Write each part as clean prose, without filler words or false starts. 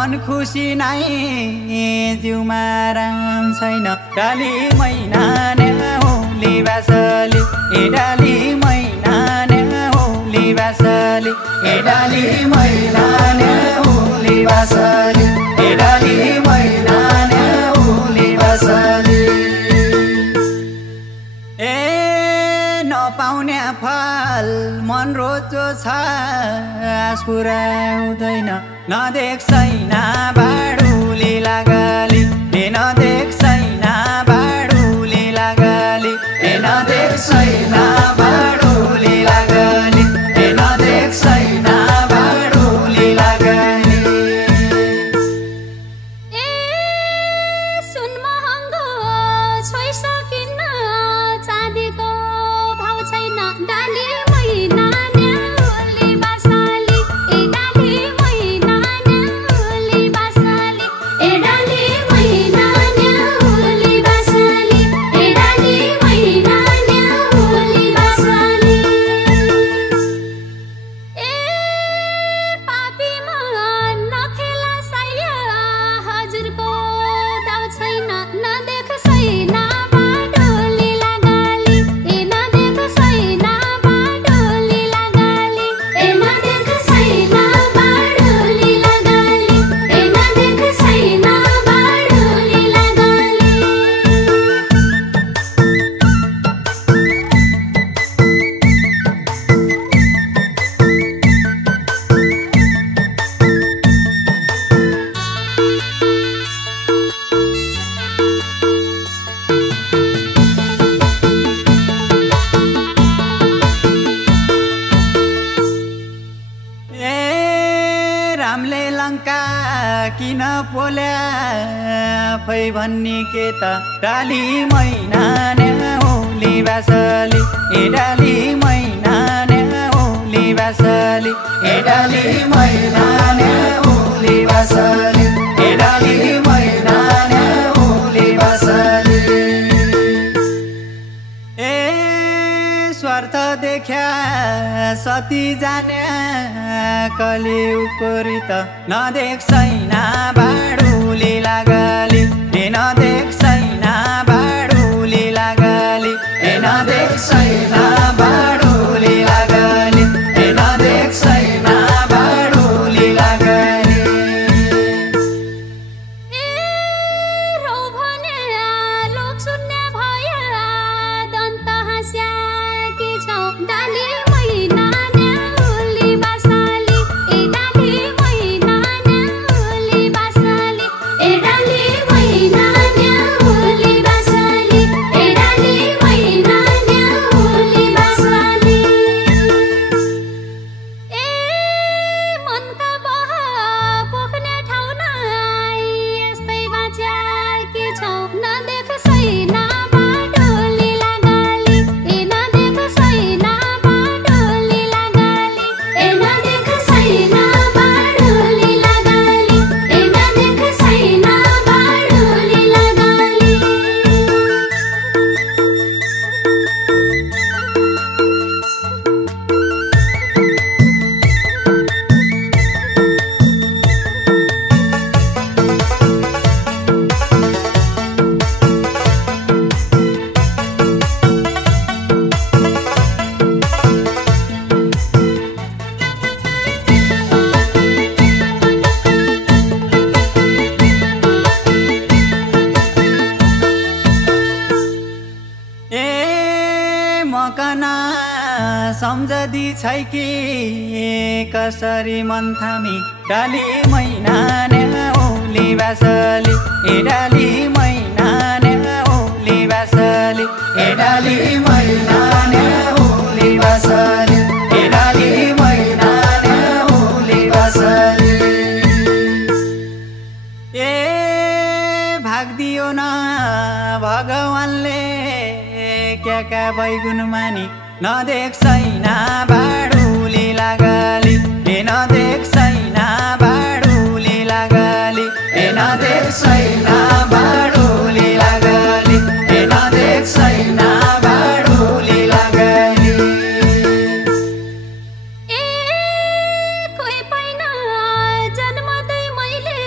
मन खुसी नै जिउमा राम छैन डाली मैना होली बासली ए डाली मैना होली बासली ए डाली मैना होली बासली ए डाली मैना होली बासली ए नपाउने फल मन रोचो छ आस पुर्याउँदैन नदेख्छैन बाडुली लागली ए नदेख्छैन बाडुली लागली ए नदेख्छैन बाडुली लागली ए नदेख्छैन बाडुली लागली ए सुन महँगो छोइसकिन्न चाँदीको भाउ छैन डाली मैना होली बासली ए डाली मैना होली बासली ए डाली मैना होली बासली ए डाली मैना होली बासली ए पापी मन नखेला सैया हजुरको दाउ छैन नदेख्छैन बाडुली लागली ए नदेख्छैन बाडुली लागली ए नदेख्छैन बाडुली लागली ए नदेख्छैन बाडुली लागली ए रामले लङ्का किन पोल्या फै भन्ने के त डाली मैना होली बासली ए डाली मैना होली बासली ए डाली मैना होली बासली ए डाली मैना होली बासली ए स्वार्थ देख्या सती जाने कली उपरित नदेख्छैन बाडुली लागली ए नदेख्छैन बाडुली लागली ए नदेख्छैन बाडुली लागली ए नदेख्छैन बाडुली लागली ए रौ भने लोक सुन्ने भए दन्त हाँस्या के छौ डाली मैना होली बासली ए डाली मैना होली बासली ए डाली मैना होली बासली ए डाली मैना होली बासली ए मनका बह पोख्ने ठाउँ नै यस्तै बाँच्या के छौ नदेख्छैन बाडुली लागली ए नदेख्छैन बाडुली लागली ए नदेख्छैन बाडुली लागली ए नदेख्छैन बाडुली लागली ए मकना सम्झदी छै कि कसरी मन थामी डाली मैना होली बासली ए डाली मैना होली बासली ए डाली मैना होली बासली ए डाली मैना होली बासली ए भाग्दियो न भगवानले क्या बैगुन मानी नदेख्छैन बाडुली लागली ए नदेख्छैन बाडुली लागली ए नदेख्छैन बाडुली लागली ए नदेख्छैन बाडुली लागली ए कोही पाइन जन्मदै मैले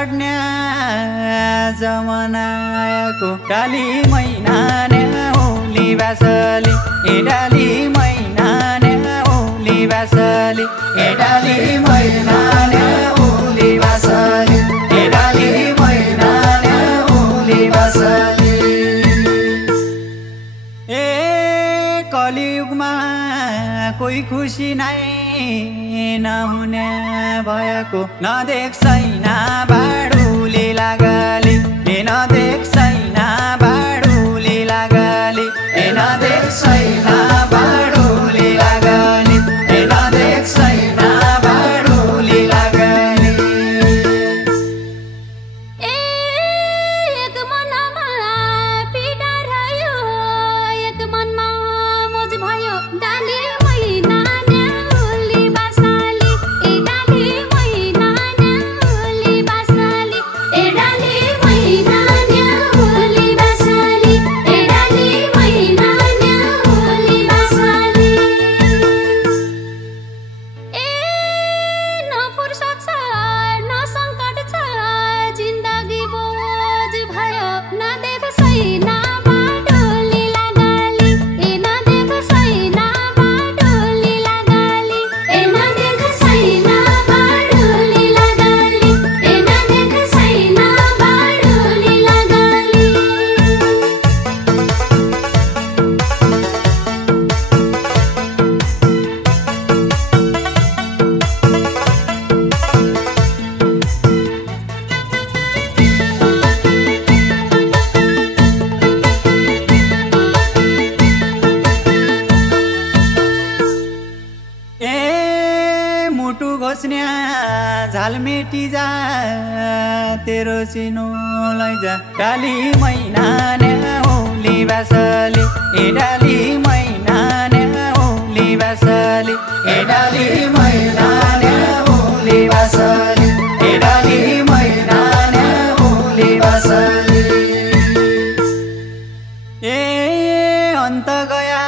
चढ्ने जमनाको डाली मैना ने औली बासली ए डाली मैना ने औली बासली ए डाली मैना ने औली बासली ए डाली मैना ने औली बासली ए कलियुगमा कोही खुसी नै नहुने भएको नदेख्छैन बाडुली लागली ए नदेख्छैन बाडुली लागली ए नदेख्छैन बाडुली लागली ए नदेख्छैन बाडुली लागली ए एक मनमा पीडा रह्यो एक मनमा मोज भयो डाली मैना ने औली बासली ए डाली मैना ने औली बासली ए डाली मैना ने औली बासली ए डाली मैना ने औली बासली ए न फुर्सद छ न सङ्कट छ जिन्दगी बोझ भयो न देख्छैन बाडुली लागली ए न देख्छैन बाडुली लागली ए न देख्छैन बाडुली लागली ए न देख्छैन बाडुली लागली ए मुटु घोस्ने झालमेटी जा तेरो सिनो लैजा डाली मैना ने औली बासली ए डाली मैना ने औली बासली ए डाली मैना ने औली बासली ए डाली मैना ने औली बासली ए अन्त गया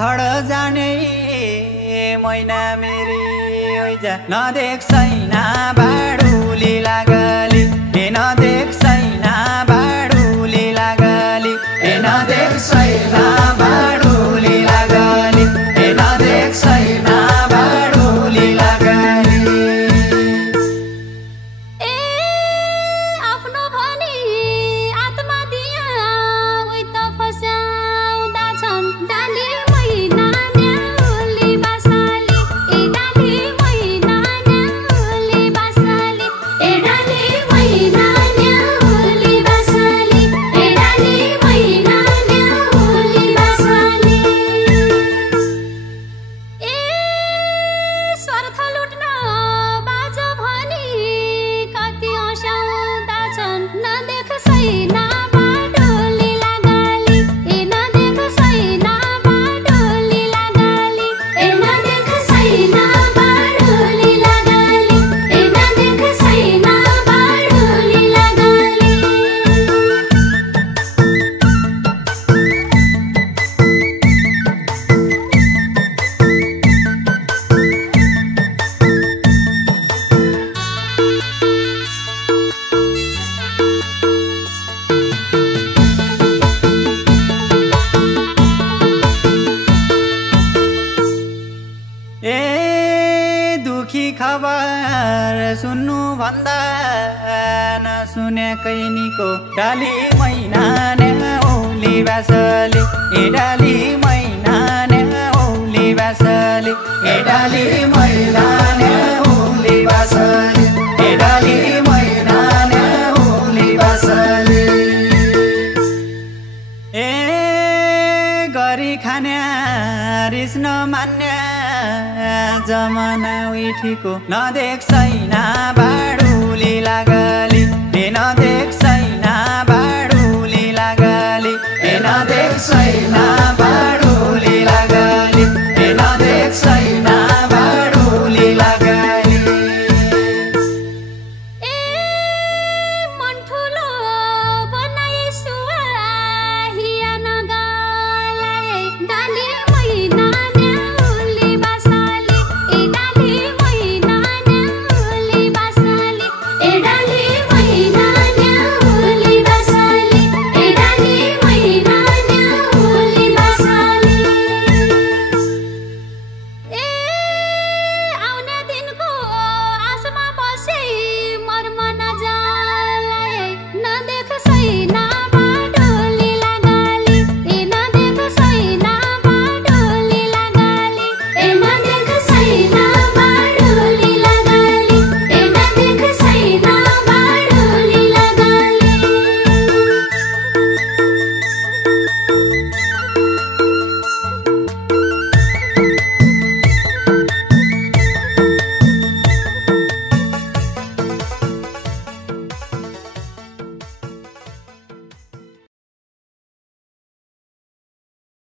खड जाने मैना मेरी ओइजा नदेख्छैन बाडुली लागली ए नदेख्छैन बाडुली लागली ए नदेख्छैन बाडुली लागली ए नदेख्छैन बाडुली लागली ए आफ्नो भनी आत्मा दिया उही त फस्याउँदा छन् डाली मैना ने औली बासली ए डाली मैना ने औली बासली ए डाली मैना ने औली बासली ए डाली मैना ने औली बासली ए स्वार्थ लुट्न बाज भनी कति हँसाउँदा छन् नदेख्छैन बाडुली लागली ए नदेख्छैन बाडुली लागली ए नदेख्छैन बाडुली लागली ए नदेख्छैन बाडुली लागली ए दुखी खबर सुन्नु भन्दा नसुनेकै निको डाली मैना ने औली बासली ए डाली मैना ने औली बासली ए डाली मैना ने औली बासली ए डाली मैना ने औली बासली ए गरी खाने रिस नमान्ने जमाना उठीको नदेख्छैन बाडुली लागली ए नदेख्छ